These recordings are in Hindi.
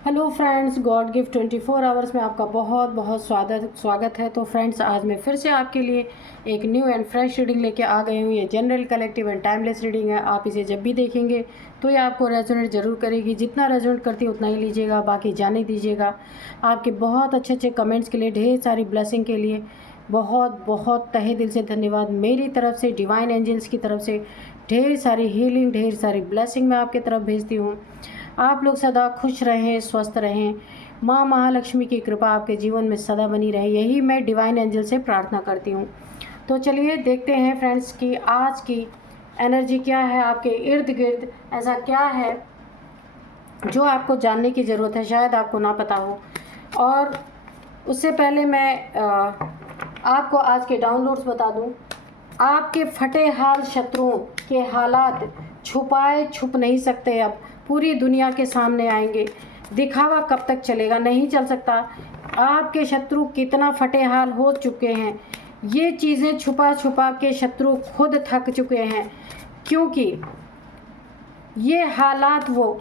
Hello friends, God gift 24 hours में आपका बहुत बहुत स्वागत है। तो फ्रेंड्स, आज मैं फिर से आपके लिए एक न्यू एंड फ्रेश रीडिंग लेके आ गई हूँ। ये general, collective and timeless reading है। आप इसे जब भी देखेंगे तो ये आपको रेजोनेट ज़रूर करेगी। जितना रेजोनेट करती है उतना ही लीजिएगा, बाकी जाने दीजिएगा। आपके बहुत अच्छे अच्छे कमेंट्स के लिए, ढेर सारी ब्लेसिंग के लिए बहुत बहुत तहे दिल से धन्यवाद। मेरी तरफ से, डिवाइन एंजल्स की तरफ से ढेर सारी हीलिंग, ढेर सारी ब्लेसिंग मैं आपकी तरफ भेजती हूँ। आप लोग सदा खुश रहें, स्वस्थ रहें। माँ महालक्ष्मी की कृपा आपके जीवन में सदा बनी रहे, यही मैं डिवाइन एंजल से प्रार्थना करती हूँ। तो चलिए देखते हैं फ्रेंड्स कि आज की एनर्जी क्या है, आपके इर्द गिर्द ऐसा क्या है जो आपको जानने की ज़रूरत है, शायद आपको ना पता हो। और उससे पहले मैं आपको आज के डाउनलोड्स बता दूं। आपके फटे हाल शत्रुओं के हालात छुपाए छुप नहीं सकते, अब पूरी दुनिया के सामने आएंगे। दिखावा कब तक चलेगा? नहीं चल सकता। आपके शत्रु कितना फटे हाल हो चुके हैं, ये चीज़ें छुपा छुपा के शत्रु खुद थक चुके हैं, क्योंकि ये हालात वो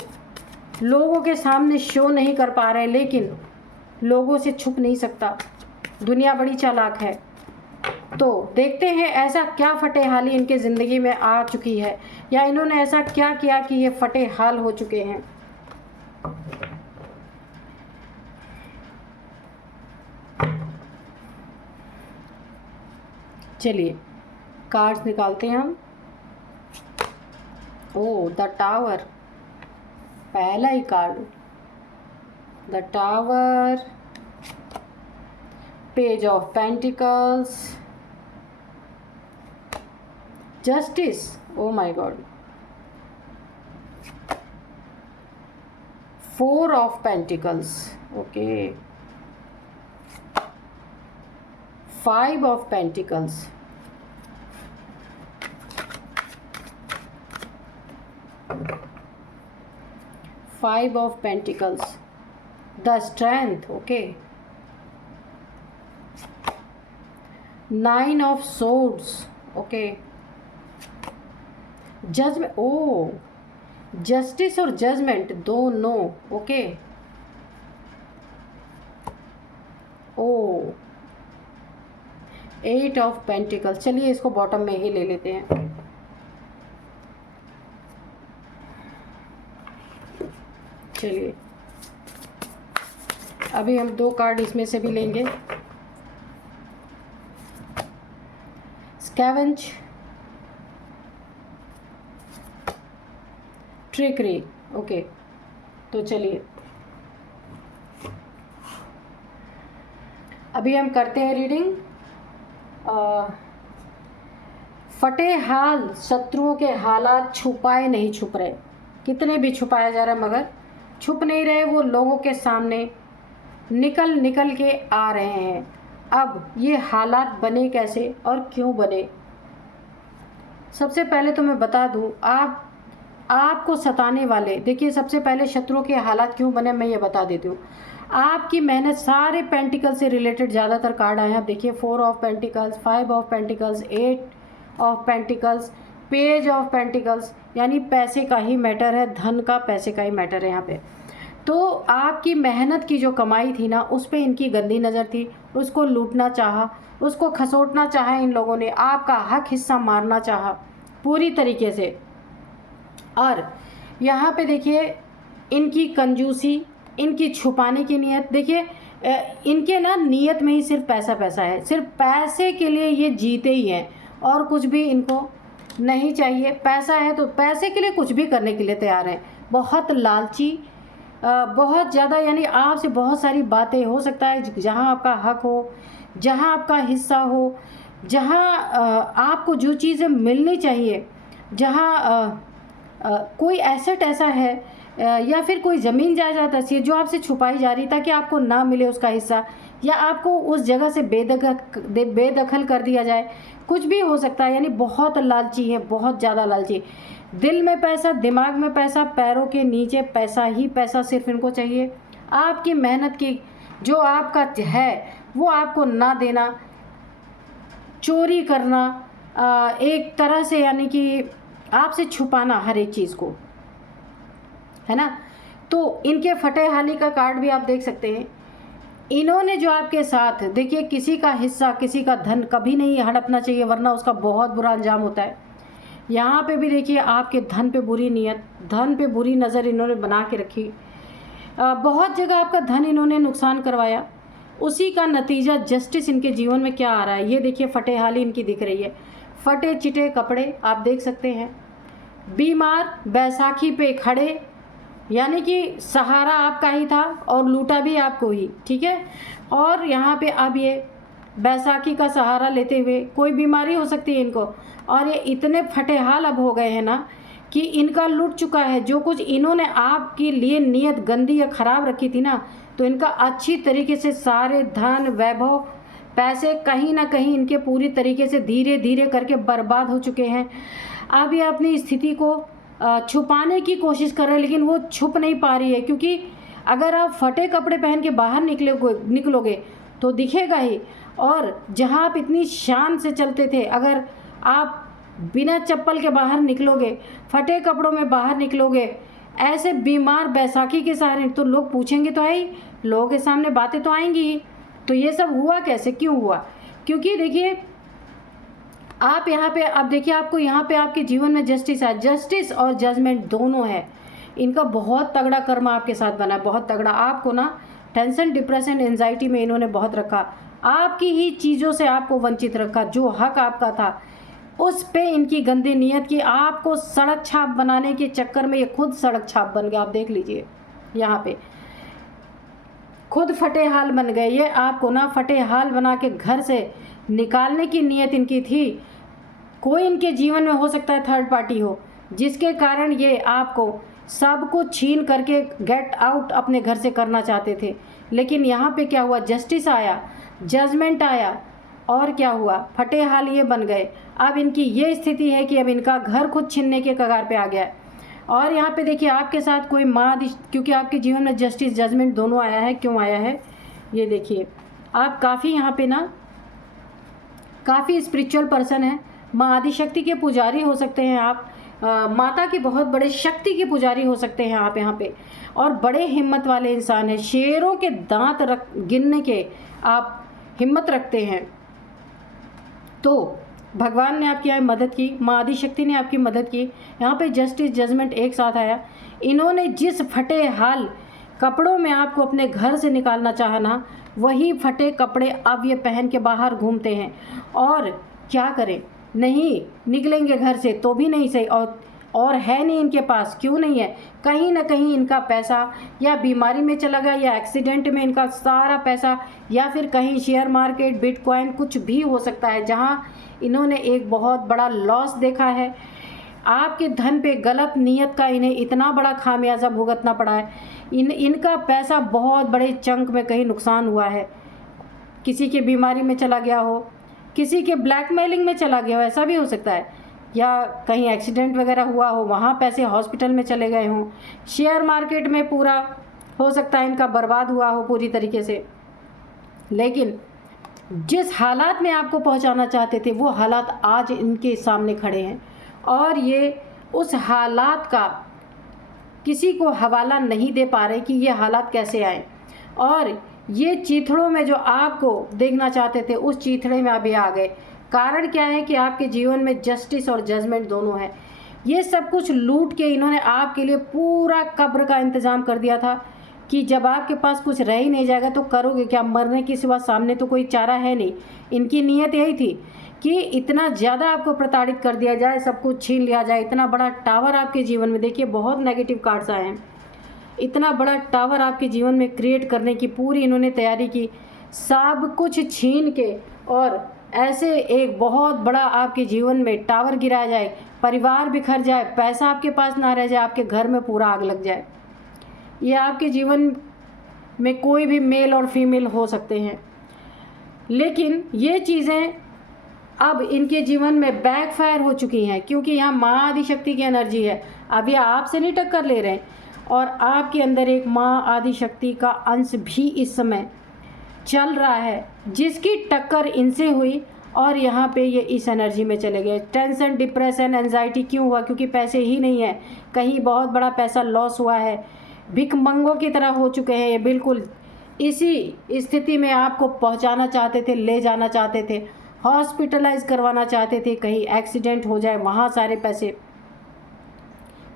लोगों के सामने शो नहीं कर पा रहे, लेकिन लोगों से छुप नहीं सकता। दुनिया बड़ी चालाक है। तो देखते हैं ऐसा क्या फटे हाली इनके ज़िंदगी में आ चुकी है, या इन्होंने ऐसा क्या किया कि ये फटे हाल हो चुके हैं। चलिए कार्ड्स निकालते हैं हम। ओ, द टावर, पहला ही card, the tower, page of pentacles, justice, oh my God, 4 of pentacles, okay, 5 of pentacles, 5 of pentacles, the strength, okay, 9 of swords, okay, judgment, oh, justice और जजमेंट दोनों, ओके, ओ, 8 ऑफ पेंटिकल्स। चलिए इसको बॉटम में ही ले लेते हैं। चलिए अभी हम 2 कार्ड इसमें से भी लेंगे। Scavenge, trickery, okay. तो चलिए अभी हम करते हैं रीडिंग। फटे हाल शत्रुओं के हालात छुपाए नहीं छुप रहे, कितने भी छुपाया जा रहा है मगर छुप नहीं रहे, वो लोगों के सामने निकल निकल के आ रहे हैं। अब ये हालात बने कैसे और क्यों बने? सबसे पहले तो मैं बता दूं, आपको सताने वाले, देखिए सबसे पहले शत्रुओं के हालात क्यों बने मैं ये बता देती हूँ। आपकी मेहनत, सारे पेंटिकल से रिलेटेड ज़्यादातर कार्ड आए हैं। आप देखिए 4 of pentacles, 5 of pentacles, 8 of pentacles, page of pentacles, यानी पैसे का ही मैटर है, धन का, पैसे का ही मैटर है यहाँ पे। तो आपकी मेहनत की जो कमाई थी ना, उस पर इनकी गंदी नज़र थी, उसको लूटना चाहा, उसको खसोटना चाहा इन लोगों ने, आपका हक हिस्सा मारना चाहा पूरी तरीके से। और यहाँ पे देखिए इनकी कंजूसी, इनकी छुपाने की नीयत, देखिए इनके ना नीयत में ही सिर्फ पैसा पैसा है, सिर्फ पैसे के लिए ये जीते ही हैं, और कुछ भी इनको नहीं चाहिए। पैसा है तो पैसे के लिए कुछ भी करने के लिए तैयार हैं। बहुत लालची, बहुत ज़्यादा, यानी आपसे बहुत सारी बातें, हो सकता है जहाँ आपका हक हो, जहाँ आपका हिस्सा हो, जहाँ आपको जो चीज़ें मिलनी चाहिए, जहाँ कोई एसेट ऐसा है या फिर कोई ज़मीन जायदाद ऐसी है जो आपसे छुपाई जा रही ताकि आपको ना मिले उसका हिस्सा, या आपको उस जगह से बेदखल कर दिया जाए, कुछ भी हो सकता है। यानी बहुत लालची है, बहुत ज़्यादा लालची। दिल में पैसा, दिमाग में पैसा, पैरों के नीचे पैसा ही पैसा सिर्फ इनको चाहिए। आपकी मेहनत की जो आपका है वो आपको ना देना, चोरी करना, एक तरह से, यानी कि आपसे छुपाना हर एक चीज़ को, है ना। तो इनके फटे हाली का कार्ड भी आप देख सकते हैं। इन्होंने जो आपके साथ, देखिए किसी का हिस्सा, किसी का धन कभी नहीं हड़पना चाहिए, वरना उसका बहुत बुरा अंजाम होता है। यहाँ पे भी देखिए आपके धन पे बुरी नीयत, धन पे बुरी नज़र इन्होंने बना के रखी। बहुत जगह आपका धन इन्होंने नुकसान करवाया, उसी का नतीजा जस्टिस इनके जीवन में क्या आ रहा है, ये देखिए फटे हाली इनकी दिख रही है। फटे चिटे कपड़े आप देख सकते हैं, बीमार, बैसाखी पे खड़े, यानी कि सहारा आपका ही था और लूटा भी आपको ही, ठीक है। और यहाँ पे अब ये बैसाखी का सहारा लेते हुए, कोई बीमारी हो सकती है इनको, और ये इतने फटे हाल अब हो गए हैं ना कि इनका लूट चुका है। जो कुछ इन्होंने आपके लिए नीयत गंदी या ख़राब रखी थी ना, तो इनका अच्छी तरीके से सारे धन, वैभव, पैसे कहीं ना कहीं इनके पूरी तरीके से धीरे धीरे करके बर्बाद हो चुके हैं। अब ये अपनी स्थिति को छुपाने की कोशिश कर रहे हैं, लेकिन वो छुप नहीं पा रही है, क्योंकि अगर आप फटे कपड़े पहन के बाहर निकलोगे तो दिखेगा ही। और जहाँ आप इतनी शान से चलते थे, अगर आप बिना चप्पल के बाहर निकलोगे, फटे कपड़ों में बाहर निकलोगे, ऐसे बीमार बैसाखी के सहारे, तो लोग पूछेंगे तो है ही, लोगों के सामने बातें तो आएंगी ही। तो ये सब हुआ कैसे, क्यों हुआ? क्योंकि देखिए आप यहाँ पे, अब देखिए आपको यहाँ पे आपके जीवन में जस्टिस है, जस्टिस और जजमेंट दोनों है। इनका बहुत तगड़ा कर्म आपके साथ बना है, बहुत तगड़ा। आपको ना टेंशन, डिप्रेशन, एंजाइटी में इन्होंने बहुत रखा, आपकी ही चीज़ों से आपको वंचित रखा। जो हक आपका था उस पे इनकी गंदी नीयत की, आपको सड़क छाप बनाने के चक्कर में ये खुद सड़क छाप बन गए। आप देख लीजिए यहाँ पे खुद फटे हाल बन गए। ये आपको ना फटे हाल बना के घर से निकालने की नीयत इनकी थी। कोई इनके जीवन में हो सकता है थर्ड पार्टी हो, जिसके कारण ये आपको सब कुछ छीन करके गेट आउट अपने घर से करना चाहते थे। लेकिन यहाँ पे क्या हुआ, जस्टिस आया, जजमेंट आया, और क्या हुआ, फटे हाल ये बन गए। अब इनकी ये स्थिति है कि अब इनका घर खुद छीनने के कगार पे आ गया है। और यहाँ पे देखिए आपके साथ कोई क्योंकि आपके जीवन में जस्टिस, जजमेंट दोनों आया है। क्यों आया है ये देखिए, आप काफ़ी यहाँ पे ना काफ़ी स्पिरिचुअल पर्सन है, माँ आदिशक्ति के पुजारी हो सकते हैं आप, माता के बहुत बड़े शक्ति के पुजारी हो सकते हैं आप यहाँ पे, और बड़े हिम्मत वाले इंसान हैं। शेरों के दांत गिनने के आप हिम्मत रखते हैं। तो भगवान ने आपकी यहाँ मदद की, माँ आदिशक्ति ने आपकी मदद की। यहाँ पे जस्टिस, जजमेंट एक साथ आया। इन्होंने जिस फटे हाल कपड़ों में आपको अपने घर से निकालना चाहा ना, वही फटे कपड़े अब ये पहन के बाहर घूमते हैं। और क्या करें, नहीं निकलेंगे घर से तो भी नहीं सही, और है नहीं इनके पास। क्यों नहीं है, कहीं ना कहीं इनका पैसा या बीमारी में चला गया, या एक्सीडेंट में इनका सारा पैसा, या फिर कहीं शेयर मार्केट, बिटकॉइन, कुछ भी हो सकता है, जहां इन्होंने एक बहुत बड़ा लॉस देखा है। आपके धन पे गलत नीयत का इन्हें इतना बड़ा खामियाजा भुगतना पड़ा है। इनका पैसा बहुत बड़े चंक में कहीं नुकसान हुआ है, किसी के बीमारी में चला गया हो, किसी के ब्लैकमेलिंग में चला गया हो, ऐसा भी हो सकता है, या कहीं एक्सीडेंट वगैरह हुआ हो, वहाँ पैसे हॉस्पिटल में चले गए हों, शेयर मार्केट में पूरा हो सकता है इनका बर्बाद हुआ हो पूरी तरीके से। लेकिन जिस हालात में आपको पहुंचाना चाहते थे, वो हालात आज इनके सामने खड़े हैं, और ये उस हालात का किसी को हवाला नहीं दे पा रहे कि ये हालात कैसे आए। और ये चीथड़ों में जो आपको देखना चाहते थे, उस चीथड़े में अभी आ गए। कारण क्या है कि आपके जीवन में जस्टिस और जजमेंट दोनों है। ये सब कुछ लूट के इन्होंने आपके लिए पूरा कब्र का इंतज़ाम कर दिया था कि जब आपके पास कुछ रह ही नहीं जाएगा तो करोगे क्या, मरने के सिवा सामने तो कोई चारा है नहीं। इनकी नीयत यही थी कि इतना ज़्यादा आपको प्रताड़ित कर दिया जाए, सब कुछ छीन लिया जाए। इतना बड़ा टावर आपके जीवन में, देखिए बहुत नेगेटिव कार्ड्स आए हैं, इतना बड़ा टावर आपके जीवन में क्रिएट करने की पूरी इन्होंने तैयारी की, सब कुछ छीन के, और ऐसे एक बहुत बड़ा आपके जीवन में टावर गिराया जाए, परिवार बिखर जाए, पैसा आपके पास ना रह जाए, आपके घर में पूरा आग लग जाए। ये आपके जीवन में कोई भी मेल और फीमेल हो सकते हैं। लेकिन ये चीज़ें अब इनके जीवन में बैकफायर हो चुकी हैं, क्योंकि यहाँ माँ आदिशक्ति की एनर्जी है। अब ये आपसे नहीं टक्कर ले रहे हैं, और आपके अंदर एक माँ आदिशक्ति का अंश भी इस समय चल रहा है, जिसकी टक्कर इनसे हुई, और यहाँ पे ये इस एनर्जी में चले गए। टेंशन, डिप्रेशन, एंजाइटी क्यों हुआ? क्योंकि पैसे ही नहीं है, कहीं बहुत बड़ा पैसा लॉस हुआ है, भिखमंगों की तरह हो चुके हैं ये। बिल्कुल इसी स्थिति में आपको पहुंचाना चाहते थे, ले जाना चाहते थे, हॉस्पिटलाइज करवाना चाहते थे, कहीं एक्सीडेंट हो जाए वहाँ सारे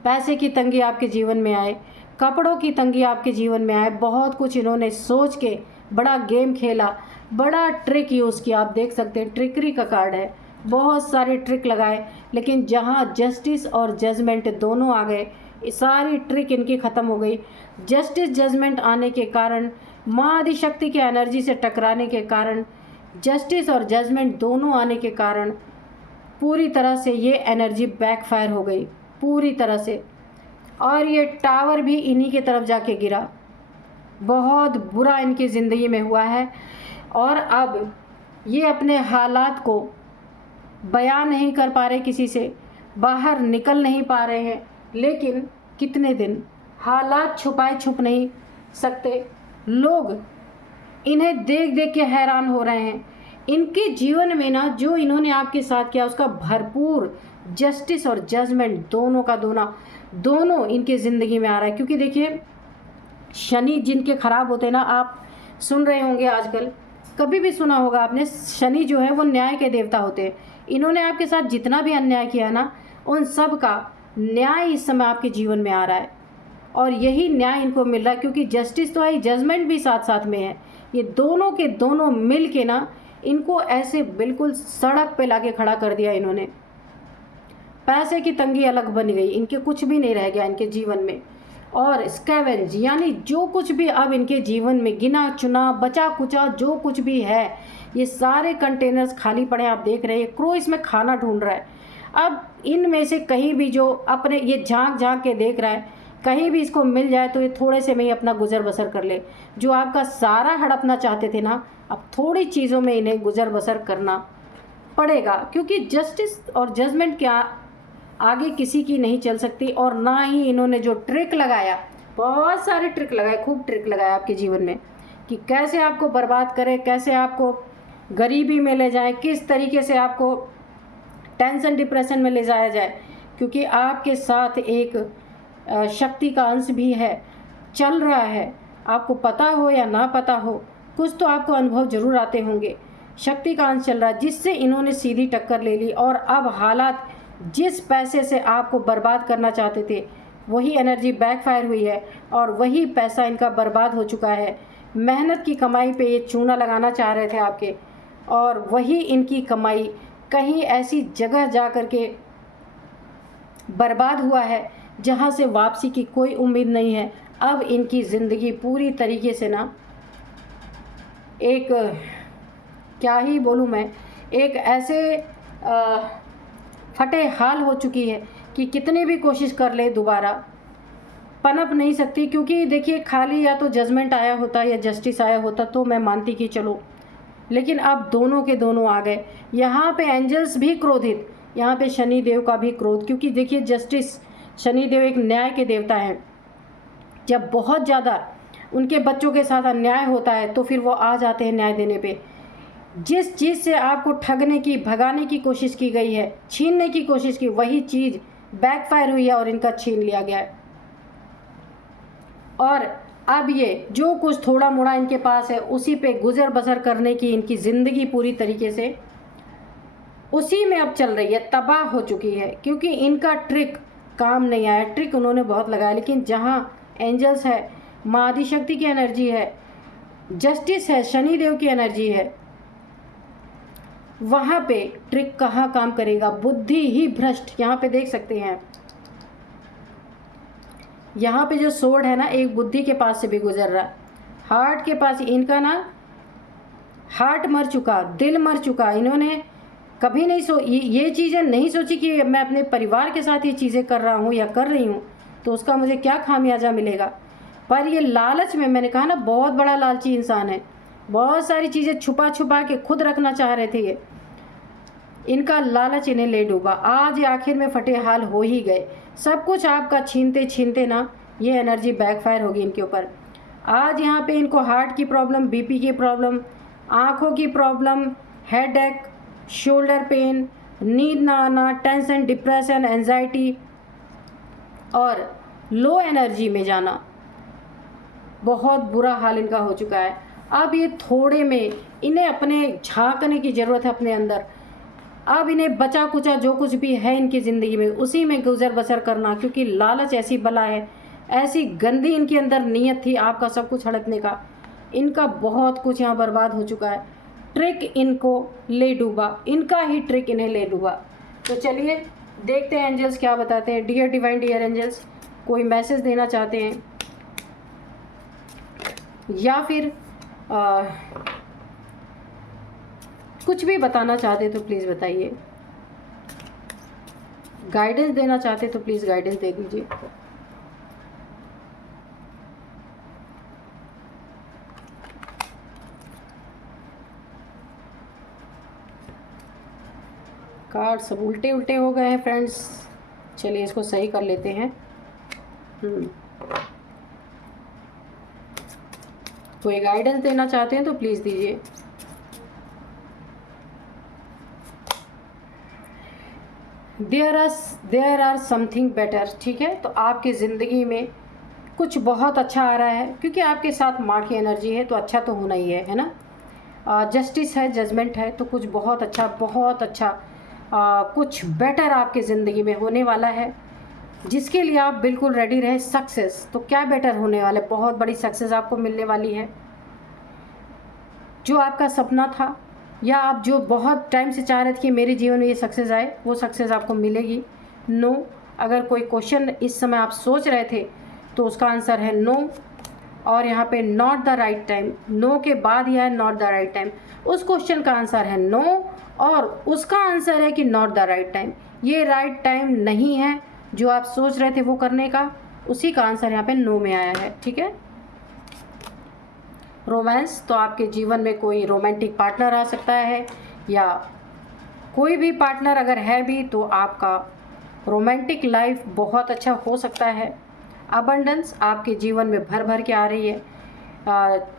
पैसे की तंगी आपके जीवन में आए, कपड़ों की तंगी आपके जीवन में आए। बहुत कुछ इन्होंने सोच के बड़ा गेम खेला, बड़ा ट्रिक यूज़ किया। आप देख सकते हैं ट्रिकरी का कार्ड है, बहुत सारे ट्रिक लगाए, लेकिन जहाँ जस्टिस और जजमेंट दोनों आ गए, सारी ट्रिक इनकी ख़त्म हो गई। जस्टिस जजमेंट आने के कारण, माँ आदिशक्ति के एनर्जी से टकराने के कारण, जस्टिस और जजमेंट दोनों आने के कारण पूरी तरह से ये एनर्जी बैकफायर हो गई पूरी तरह से। और ये टावर भी इन्हीं के तरफ जाके गिरा। बहुत बुरा इनकी ज़िंदगी में हुआ है और अब ये अपने हालात को बयान नहीं कर पा रहे, किसी से बाहर निकल नहीं पा रहे हैं। लेकिन कितने दिन हालात छुपाए छुप नहीं सकते। लोग इन्हें देख देख के हैरान हो रहे हैं। इनके जीवन में ना जो इन्होंने आपके साथ किया उसका भरपूर जस्टिस और जजमेंट दोनों का दोनों इनके ज़िंदगी में आ रहा है। क्योंकि देखिए शनि जिनके ख़राब होते हैं ना, आप सुन रहे होंगे आजकल, कभी भी सुना होगा आपने, शनि जो है वो न्याय के देवता होते हैं। इन्होंने आपके साथ जितना भी अन्याय किया ना, उन सब का न्याय इस समय आपके जीवन में आ रहा है और यही न्याय इनको मिल रहा है। क्योंकि जस्टिस तो है, जजमेंट भी साथ साथ में है। ये दोनों के दोनों मिल के ना इनको ऐसे बिल्कुल सड़क पे लाके खड़ा कर दिया इन्होंने। पैसे की तंगी अलग बन गई, इनके कुछ भी नहीं रह गया इनके जीवन में। और स्कैवेंज यानी जो कुछ भी अब इनके जीवन में गिना चुना बचा कुचा जो कुछ भी है, ये सारे कंटेनर्स खाली पड़े हैं। आप देख रहे हैं क्रो इसमें खाना ढूंढ रहा है। अब इनमें से कहीं भी जो अपने ये झांक झांक के देख रहा है, कहीं भी इसको मिल जाए तो ये थोड़े से में ही अपना गुजर बसर कर ले। जो आपका सारा हड़पना चाहते थे ना, अब थोड़ी चीज़ों में इन्हें गुजर बसर करना पड़ेगा। क्योंकि जस्टिस और जजमेंट क्या आगे किसी की नहीं चल सकती। और ना ही इन्होंने जो ट्रिक लगाया, बहुत सारे ट्रिक लगाए, खूब ट्रिक लगाया आपके जीवन में कि कैसे आपको बर्बाद करें, कैसे आपको गरीबी में ले जाए, किस तरीके से आपको टेंशन डिप्रेशन में ले जाया जाए। क्योंकि आपके साथ एक शक्ति का अंश भी है, चल रहा है। आपको पता हो या ना पता हो, कुछ तो आपको अनुभव जरूर आते होंगे। शक्ति का अंश चल रहा है जिससे इन्होंने सीधी टक्कर ले ली। और अब हालात जिस पैसे से आपको बर्बाद करना चाहते थे, वही एनर्जी बैकफायर हुई है और वही पैसा इनका बर्बाद हो चुका है। मेहनत की कमाई पे ये चूना लगाना चाह रहे थे आपके, और वही इनकी कमाई कहीं ऐसी जगह जा कर के बर्बाद हुआ है जहाँ से वापसी की कोई उम्मीद नहीं है। अब इनकी ज़िंदगी पूरी तरीके से ना एक क्या ही बोलूँ मैं, एक ऐसे फटे हाल हो चुकी है कि कितनी भी कोशिश कर ले दोबारा पनप नहीं सकती। क्योंकि देखिए खाली या तो जजमेंट आया होता या जस्टिस आया होता तो मैं मानती कि चलो, लेकिन अब दोनों के दोनों आ गए। यहाँ पे एंजल्स भी क्रोधित, यहाँ पे शनि देव का भी क्रोध। क्योंकि देखिए जस्टिस, शनि देव एक न्याय के देवता हैं। जब बहुत ज़्यादा उनके बच्चों के साथ अन्याय होता है तो फिर वो आ जाते हैं न्याय देने पे। जिस चीज़ से आपको ठगने की, भगाने की कोशिश की गई है, छीनने की कोशिश की, वही चीज़ बैकफायर हुई है और इनका छीन लिया गया है। और अब ये जो कुछ थोड़ा मोड़ा इनके पास है उसी पे गुजर बसर करने की इनकी ज़िंदगी पूरी तरीके से उसी में अब चल रही है, तबाह हो चुकी है। क्योंकि इनका ट्रिक काम नहीं आया। ट्रिक उन्होंने बहुत लगाया, लेकिन जहाँ एंजल्स है, माँ आदिशक्ति की एनर्जी है, जस्टिस है, शनि देव की एनर्जी है, वहाँ पे ट्रिक कहाँ काम करेगा। बुद्धि ही भ्रष्ट। यहाँ पे देख सकते हैं, यहाँ पे जो सोर्ड है ना, एक बुद्धि के पास से भी गुजर रहा है, हार्ट के पास। इनका ना हार्ट मर चुका, दिल मर चुका। इन्होंने कभी नहीं ये चीज़ें नहीं सोची कि मैं अपने परिवार के साथ ये चीज़ें कर रहा हूँ या कर रही हूँ तो उसका मुझे क्या खामियाजा मिलेगा। पर ये लालच में, मैंने कहा ना, बहुत बड़ा लालची इंसान है। बहुत सारी चीज़ें छुपा छुपा के खुद रखना चाह रहे थे ये। इनका लालच इन्हें ले डूबा। आज आखिर में फटे हाल हो ही गए। सब कुछ आपका छीनते छीनते ना ये एनर्जी बैकफायर होगी इनके ऊपर। आज यहाँ पे इनको हार्ट की प्रॉब्लम, बीपी की प्रॉब्लम, आँखों की प्रॉब्लम, हेडेक, शोल्डर पेन, नींद ना आना, टेंशन, डिप्रेशन, एंजाइटी और लो एनर्जी में जाना, बहुत बुरा हाल इनका हो चुका है। अब ये थोड़े में इन्हें अपने झांकने की ज़रूरत है अपने अंदर। अब इन्हें बचा कुचा जो कुछ भी है इनकी ज़िंदगी में उसी में गुजर बसर करना, क्योंकि लालच ऐसी बला है, ऐसी गंदी इनके अंदर नीयत थी आपका सब कुछ हड़पने का। इनका बहुत कुछ यहाँ बर्बाद हो चुका है। ट्रिक इनको ले डूबा, इनका ही ट्रिक इन्हें ले डूबा। तो चलिए देखते हैं एंजल्स क्या बताते हैं। डियर डिवाइन डियर एंजल्स, कोई मैसेज देना चाहते हैं या फिर कुछ भी बताना चाहते तो प्लीज़ बताइए। गाइडेंस देना चाहते तो प्लीज़ गाइडेंस दे दीजिए। कार्ड सब उल्टे उल्टे हो गए हैं फ्रेंड्स। चलिए इसको सही कर लेते हैं। कोई गाइडेंस देना चाहते हैं तो प्लीज़ दीजिए। There are something better. ठीक है, तो आपकी ज़िंदगी में कुछ बहुत अच्छा आ रहा है, क्योंकि आपके साथ माँ की एनर्जी है तो अच्छा तो होना ही है ना। जस्टिस है, जजमेंट है, तो कुछ बहुत अच्छा कुछ बेटर आपकी ज़िंदगी में होने वाला है, जिसके लिए आप बिल्कुल रेडी रहे। सक्सेस, तो क्या बेटर होने वाला है, बहुत बड़ी सक्सेस आपको मिलने वाली है। जो आपका सपना था या आप जो बहुत टाइम से चाह रहे थे कि मेरे जीवन में ये सक्सेस आए, वो सक्सेस आपको मिलेगी। नो, अगर कोई क्वेश्चन इस समय आप सोच रहे थे तो उसका आंसर है नो। और यहाँ पे not the right time, no के बाद यह है नॉट द राइट टाइम। उस क्वेश्चन का आंसर है नो और उसका आंसर है कि नॉट द राइट टाइम। ये राइट टाइम नहीं है जो आप सोच रहे थे वो करने का, उसी का आंसर यहाँ पे नो में आया है। ठीक है। रोमांस, तो आपके जीवन में कोई रोमांटिक पार्टनर आ सकता है, या कोई भी पार्टनर अगर है भी तो आपका रोमांटिक लाइफ बहुत अच्छा हो सकता है। अबंडेंस आपके जीवन में भर भर के आ रही है।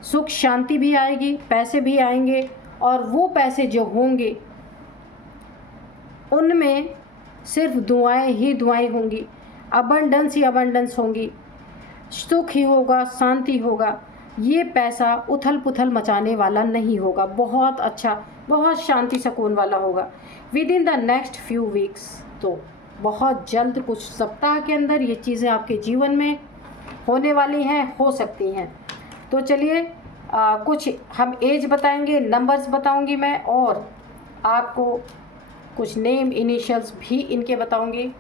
सुख शांति भी आएगी, पैसे भी आएंगे, और वो पैसे जो होंगे उनमें सिर्फ दुआएं ही दुआएं होंगी। अबंडेंस ही अबंडेंस होंगी, सुख ही होगा, शांति होगा। ये पैसा उथल पुथल मचाने वाला नहीं होगा, बहुत अच्छा, बहुत शांति सुकून वाला होगा with in the next few weeks. तो बहुत जल्द, कुछ सप्ताह के अंदर ये चीज़ें आपके जीवन में होने वाली हैं, हो सकती हैं। तो चलिए कुछ हम एज बताएंगे, नंबर्स बताऊंगी मैं, और आपको कुछ नेम इनिशियल्स भी इनके बताऊंगी।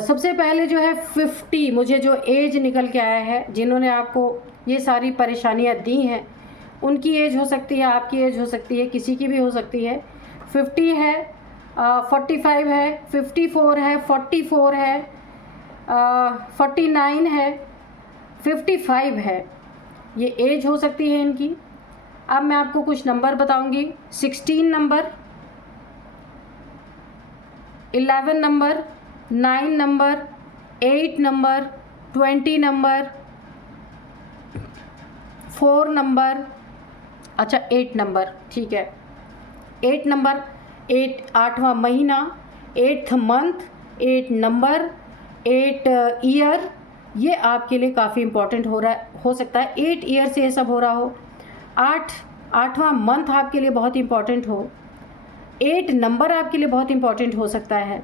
सबसे पहले जो है 50, मुझे जो एज निकल के आया है, जिन्होंने आपको ये सारी परेशानियां दी हैं, उनकी एज हो सकती है, आपकी एज हो सकती है, किसी की भी हो सकती है। 50 है, 45 है, 54 है, 44 है, 49 है, 55 है, ये एज हो सकती है इनकी। अब मैं आपको कुछ नंबर बताऊंगी। 16 number, 11 number, 9 number, 8 number, 20 number, 4 number, अच्छा 8 नंबर, ठीक है। 8 नंबर, 8वां महीना, 8th मंथ, 8 नंबर, 8 ईयर, ये आपके लिए काफ़ी इम्पोर्टेंट हो सकता है। 8 ईयर से ये सब हो रहा हो। 8वां मंथ आपके लिए बहुत इम्पोर्टेंट हो। 8 नंबर आपके लिए बहुत इम्पोर्टेंट हो सकता है।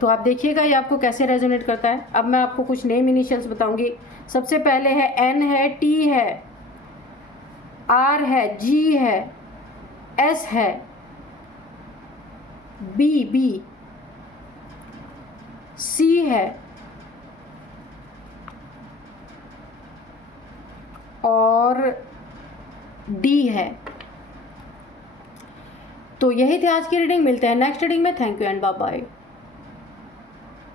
तो आप देखिएगा ये आपको कैसे रेजोनेट करता है। अब मैं आपको कुछ नेम इनिशियल्स बताऊंगी। सबसे पहले है एन है, टी है, आर है, जी है, एस है, बी, सी है, और डी है। तो यही थी आज की रीडिंग। मिलते हैं नेक्स्ट रीडिंग में। Thank you and bye bye.